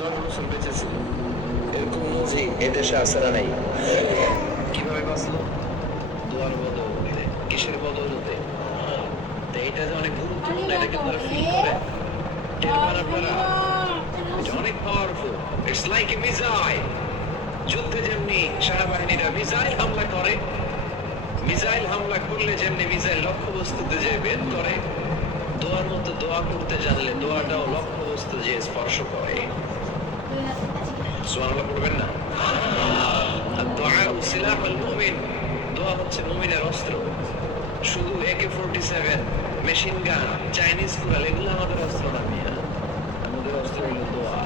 10 বছর বেঁচেছিল, এরকম নজি এদেশে আছে না নাই? কিভাবে বাঁচলো? দোয়ার বদৌলতে। কিসের বদৌলতে? তো এটা যে অনেক গুরুত্বপূর্ণ, এটা কিন্তু আপনারা ফিল করেন, টের পান আপনারা? এটা অনেক powerful. It's like a missile. যুদ্ধে যেমনি সেনাবাহিনীরা মিসাইল হামলা করে, মিসাইল হামলা করলে যেমনি মিসাইল লক্ষ্যবস্তুতে যে ভেদ করে, দোয়ার মতো দোয়া করতে জানলে দোয়াটাও লক্ষ্যবস্তু যে স্পর্শ করে। সুবহানাল্লাহ পড়বেন না? দোয়া সিলাহুল মুমিন, দোয়া হচ্ছে মুমিনের অস্ত্র। শুধু AK-47, মেশিন গান, চাইনিজ কুড়াল এগুলো আমাদের অস্ত্র না মিয়া। আমাদের অস্ত্র হলো দোয়া।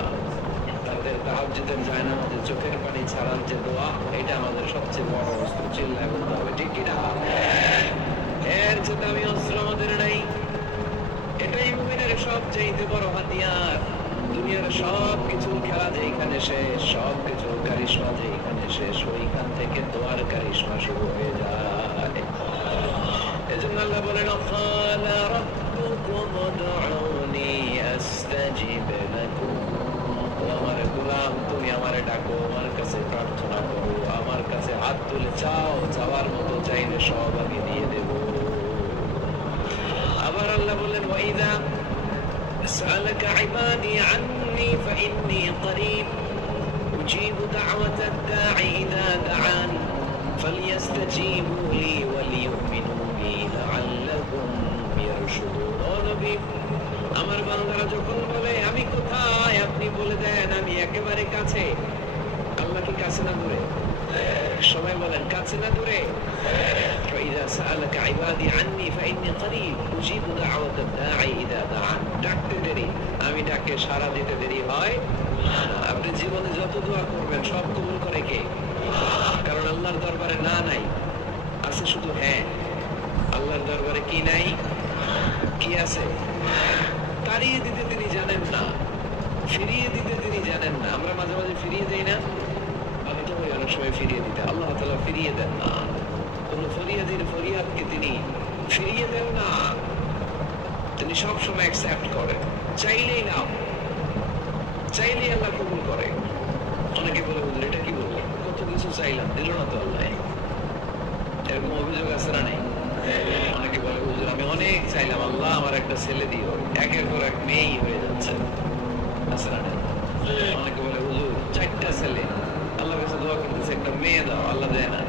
তাদের তাহাজ্জুদের জায়নামাজে চোখের পানি ছাড়ার যে দোয়া, এটা আমাদের সবচেয়ে বড় অস্ত্র। চিল্লায় বলতে হবে ঠিক কি না? এর চেয়ে দামি অস্ত্র আমাদের নাই। এটাই মুমিনের সবচেয়ে বড় হাতিয়ার। দুনিয়ার সব কিছুর খেলা যেখানে শেষ, সব কিছুর কারিশমা যেখানে শেষ, ওইখান থেকে দোয়ার কারিশমা শুরু হয়ে যায়। এজন্য আল্লাহ বলেন, ক্বালা রাব্বুকুম উদউনি আস্তাজিব লাকুম। ও আমার গোলাম, তুমি আমারে ডাকো, আমার কাছে প্রার্থনা করো, আমার কাছে হাত তুলে চাও, চাওয়ার মতো চাইলে সব আমি দিয়ে দেব। আবার আল্লাহ বলেন, ওয়াইদা سألك عبادي عني فإني قريب أجيب دعوة الداعي إذا دعان فليستجيبوا لي وليؤمنوا بي لعلهم يرشدون. ও নবী, আমার বান্দারা যখন বলে আমি কোথায়, আপনি বলে দেন আমি একেবারে কাছে। আল্লাহ কি কাছে না দূরে? সবাই বলেন কাছে না দূরে? فإذا سألك عبادي عني فإني قريب أجيب دعوة الداعي إذا دعان. ডাকতে দেরি, আমি ডাকে সাড়া দিতে দেরি হয়। আপনি জীবনে যত দোয়া করবেন সব কবুল করে কে? কারণ আল্লাহর দরবারে না নাই, আছে শুধু হ্যাঁ। আল্লাহর দরবারে কি নাই? কি আছে? তাড়িয়ে দিতে তিনি জানেন না, ফিরিয়ে দিতে তিনি জানেন না। আমরা মাঝে মাঝে ফিরিয়ে দেই না? আমি তো অনেক সময় ফিরিয়ে দিতে, আল্লাহ তাআলা ফিরিয়ে দেন না। কোন ফরিয়াদের ফরিয়াদকে তিনি ফিরিয়ে দেন না, তিনি সব সময় অ্যাকসেপ্ট করেন। চাইলেই না, চাইলেই আল্লাহ কবুল করে। অনেকে বলে, হুজুর এটা কি বললেন, কত কিছু চাইলাম দিল না তো আল্লাহ। এরকম অভিযোগ আছে না নেই? অনেকে বলে, হুজুর আমি অনেক চাইলাম, আল্লাহ আমার একটা ছেলে দিও, একের পর এক মেয়েই হয়ে যাচ্ছে। আছে না নেই? অনেকে বলে, হুজুর 4টা ছেলে, আল্লাহর কাছে দোয়া করতেছে একটা মেয়ে দাও, আল্লাহ দেয় না।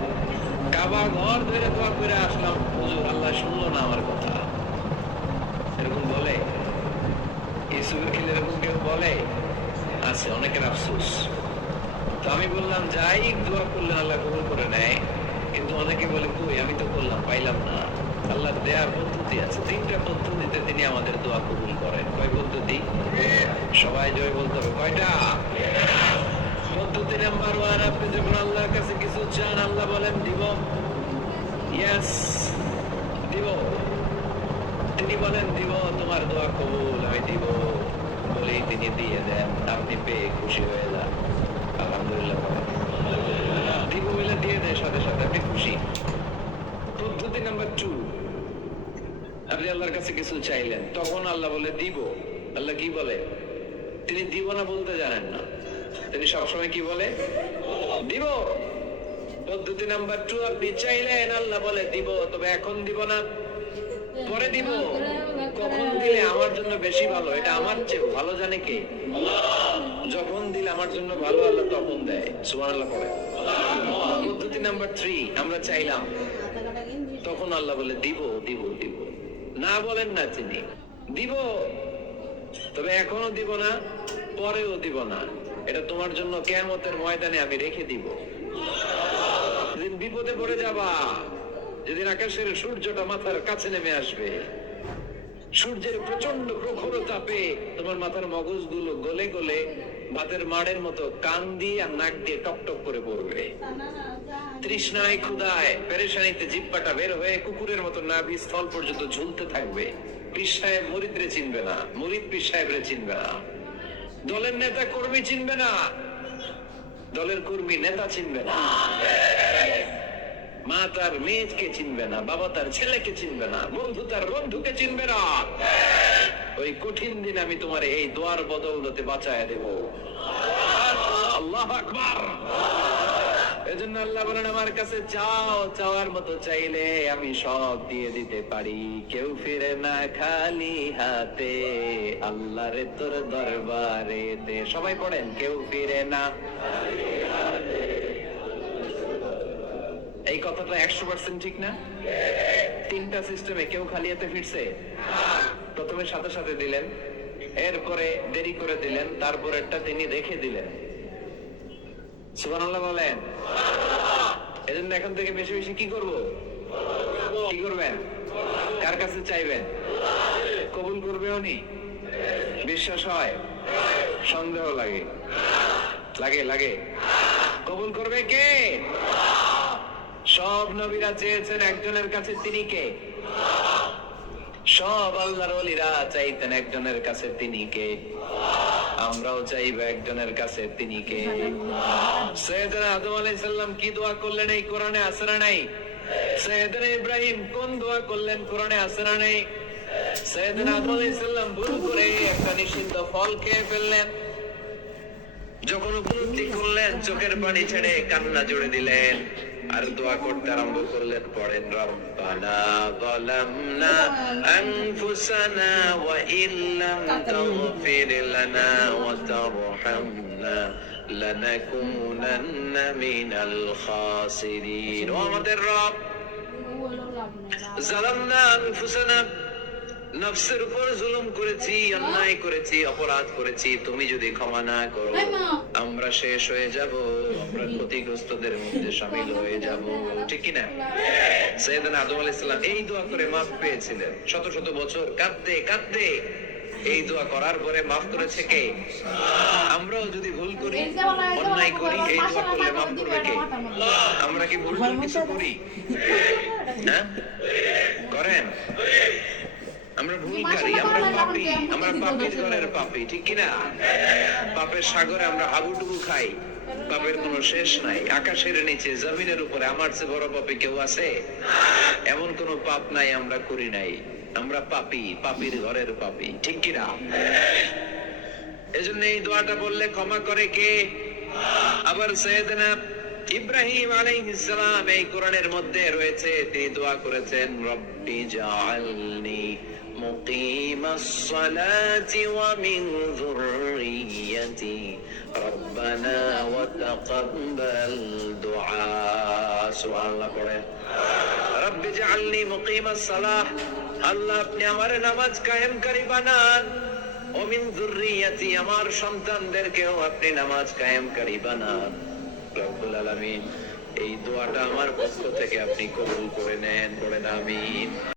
কাবা ঘর ধরে দোয়া করে আসলাম, হুজুর আল্লাহ শুনলো না আমার কথা। এরকম বলে? ইউসুফের খিলে এরকম কেউ বলে? আছে, অনেকের আফসোস। তো আমি বললাম যাই দোয়া করলেন আল্লাহ কবুল করে নেয়, কিন্তু অনেকে বলে কই আমি তো করলাম পাইলাম না। আল্লাহ দেয়ার পদ্ধতি আছে, 3টা পদ্ধতিতে তিনি আমাদের দোয়া কবুল করেন। কয় পদ্ধতি? সবাই জয় বলতে হবে। কয়টা? পদ্ধতি নাম্বার 1, আপনি যখন আল্লাহর কাছে কিছু চান আল্লাহ বলেন দিব। ইয়েস, দিব। তিনি বলেন দিব, তোমার দোয়া কবুল, আমি দিব বলেই তিনি দিয়ে দেন। আপনি পেয়ে খুশি হয়ে যান, আলহামদুলিল্লাহ বলেন। দিব বলে দিয়ে দেয় সাথে সাথে, আপনি খুশি। পদ্ধতি নাম্বার 2, আপনি আল্লাহর কাছে কিছু চাইলেন, তখন আল্লাহ বলে দিব। আল্লাহ কি বলে? তিনি দিব না বলতে জানেন না, তিনি সবসময় কি বলে? দিব। পদ্ধতি নাম্বার 2, আপনি চাইলেন, আল্লাহ বলে দিব, তবে এখন দিব না, পরে দিব। কখন দিলে আমার জন্য বেশি ভালো, এটা আমার চেয়ে ভালো জানে কে? যখন দিলে আমার জন্য ভালো আল্লাহ তখন দেয়। সুবহানাল্লাহ পড়ে। পদ্ধতি নাম্বার 3, আমরা চাইলাম, তখন আল্লাহ বলে দিব দিব দিব। না বলেন না তিনি, দিব, তবে এখনো দিব না, পরেও দিব না। এটা তোমার জন্য কিয়ামতের ময়দানে আমি রেখে দিব। যেদিন বিপদে পড়ে যাবা, যেদিন আকাশের সূর্যটা মাথার কাছে নেমে আসবে, সূর্যের প্রচন্ড প্রখর তাপে তোমার মাথার মগজগুলো গলে গলে ভাতের মাড়ের মতো কান দিয়ে আর নাক দিয়ে টক টক করে পড়বে। তৃষ্ণায় ক্ষুধায় পেরেশানিতে জিহ্বাটা বের হয়ে কুকুরের মতো নাভি স্থল পর্যন্ত ঝুলতে থাকবে। পীর সাহেব মুরিদরে চিনবে না, মুরিদ পীর সাহেবরে চিনবে না, দলের নেতা কর্মী চিনবে না, দলের কর্মী নেতা চিনবে না। মা তার মেয়েকে চিনবে না, বাবা তার ছেলেকে চিনবে না, বন্ধু তার বন্ধুকে চিনবে না। ওই কঠিন দিন আমি তোমার এই দোয়ার বদৌলতে বাঁচায় দেব। আল্লাহু আকবার। এজন্য আল্লাহ বলেন, আমার কাছে চাও, চাওয়ার মতো চাইলে আমি সব দিয়ে দিতে পারি। কেউ ফিরে না খালি হাতে, আল্লাহর তোর দরবারে। সবাই পড়েন, কেউ ফিরে না। এই কথাটা 100% ঠিক না? তিনটা সিস্টেমে কেউ খালি হাতে ফিরছে? প্রথমে সাথে সাথে দিলেন, এরপরে দেরি করে দিলেন, তারপরেরটা তিনি রেখে দিলেন। সুবহানাল্লাহ বলেন। এজন্য এখন থেকে বেশি বেশি কি করব? কি করবেন? কার কাছে চাইবেন? কবুল করবে উনি? বিশ্বাস হয়? সন্দেহ লাগে? লাগে লাগে? কবুল করবে কে? সব নবীরা চেয়েছেন একজনের কাছে, তিনি কে? সব আল্লাহর ওলিরা চাইতেন একজনের কাছে, তিনি কে? আমরাও চাইব একজনের কাছে, তিনি কে? সৈয়দনা আদম আলাইহিস সালাম কি দোয়া করলেন এই কোরআনে আছে না নাই? সৈয়দনা ইব্রাহিম কোন দোয়া করলেন কোরআনে আছে না নাই? সৈয়দনা আদম আলাইহিস সালাম ভুল করে একটা নিষিদ্ধ ফল খেয়ে ফেললেন, যখন উপলব্ধি করলেন চোখের পানি ছেড়ে কান্না জুড়ে দিলেন আর দোয়া করতে আরম্ভ করলেন। পড়েন, রব্বানা যালামনা আনফুসানা ওয়া ইল্লাম তাগফির লানা ওয়া তারহামনা লানাকুনান্না মিনাল খাসিরিন। ও আমাদের রব, যালামনা আনফুসানা, নফসের উপর জুলুম করেছি, অন্যায় করেছি, অপরাধ করেছি। তুমি যদি ক্ষমা না করো আমরা শেষ হয়ে যাব, আমরা ক্ষতিগ্রস্তদের মধ্যে শামিল হয়ে যাব। ঠিক কি না? সাইয়েদনা আদম আলাইহিস সালাম এই দোয়া করে মাফ পেয়েছিলেন। শত শত বছর কাঁদতে কাঁদতে এই দোয়া করার পরে মাফ করেছে কে? আমরাও যদি ভুল করি, অন্যায় করি, এই দোয়া করলে মাফ করবে কে? আমরা কি ভুল কিছু করি? হ্যাঁ, করেন? আমরা ভুলকারী, আমরা পাপী, আমরা পাপীর ঘরের পাপী। ঠিক কি না? পাপের সাগরে আমরা হাবুডুবু খাই, পাপের কোনো শেষ নাই। আকাশের নিচে, জমিনের উপরে আমার চেয়ে বড় পাপী কেউ আছে? এমন কোনো পাপ নাই আমরা করি নাই। আমরা পাপী, পাপীর ঘরের পাপী। ঠিক কি না? এজন্য এই দোয়াটা বললে ক্ষমা করে কে? আবার সাইয়েদনা ইব্রাহিম আলাইহিস সালাম এই কোরআনের মধ্যে রয়েছে, তিনি দোয়া করেছেন, রব্বি জাআলনি মুকিমাস সালাতি ওয়া মিন যুররিয়্যাতি রব্বানা ওয়া তাকাব্বাল দুআ। সুবহানাল্লাহ পড়েন, রব্বি জাআলনি মুকিমাস সালাহ, আল্লাহ আপনি আমার নামাজ কায়েমকারী বানান। ও মিন যুররিয়্যাতি, আমার সন্তানদেরকেও আপনি নামাজ কায়েমকারী বানান। রব্বুল আলামিন এই দোয়াটা আমার পক্ষ থেকে আপনি কবুল করে নেন। পড়েন আমিন।